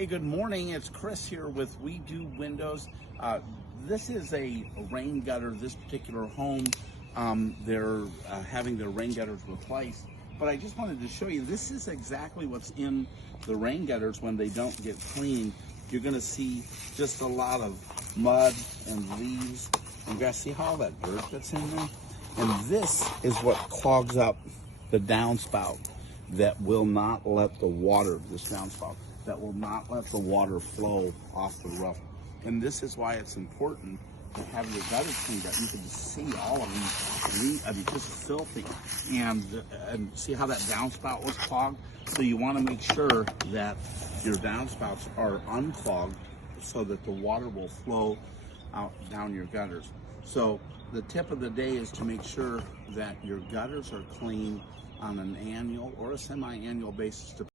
Hey, good morning. It's Chris here with We Do Windows. This is a rain gutter. This particular home, they're having their rain gutters replaced. But I just wanted to show you, this is exactly what's in the rain gutters when they don't get cleaned. You're going to see just a lot of mud and leaves. You guys see all that dirt that's in there? And this is what clogs up the downspout that will not let the water, this downspout, that will not let the water flow off the roof. And this is why it's important to have your gutters cleaned up. You can see all of these, just filthy. And see how that downspout was clogged? So you want to make sure that your downspouts are unclogged so that the water will flow out down your gutters. So the tip of the day is to make sure that your gutters are clean on an annual or a semi-annual basis.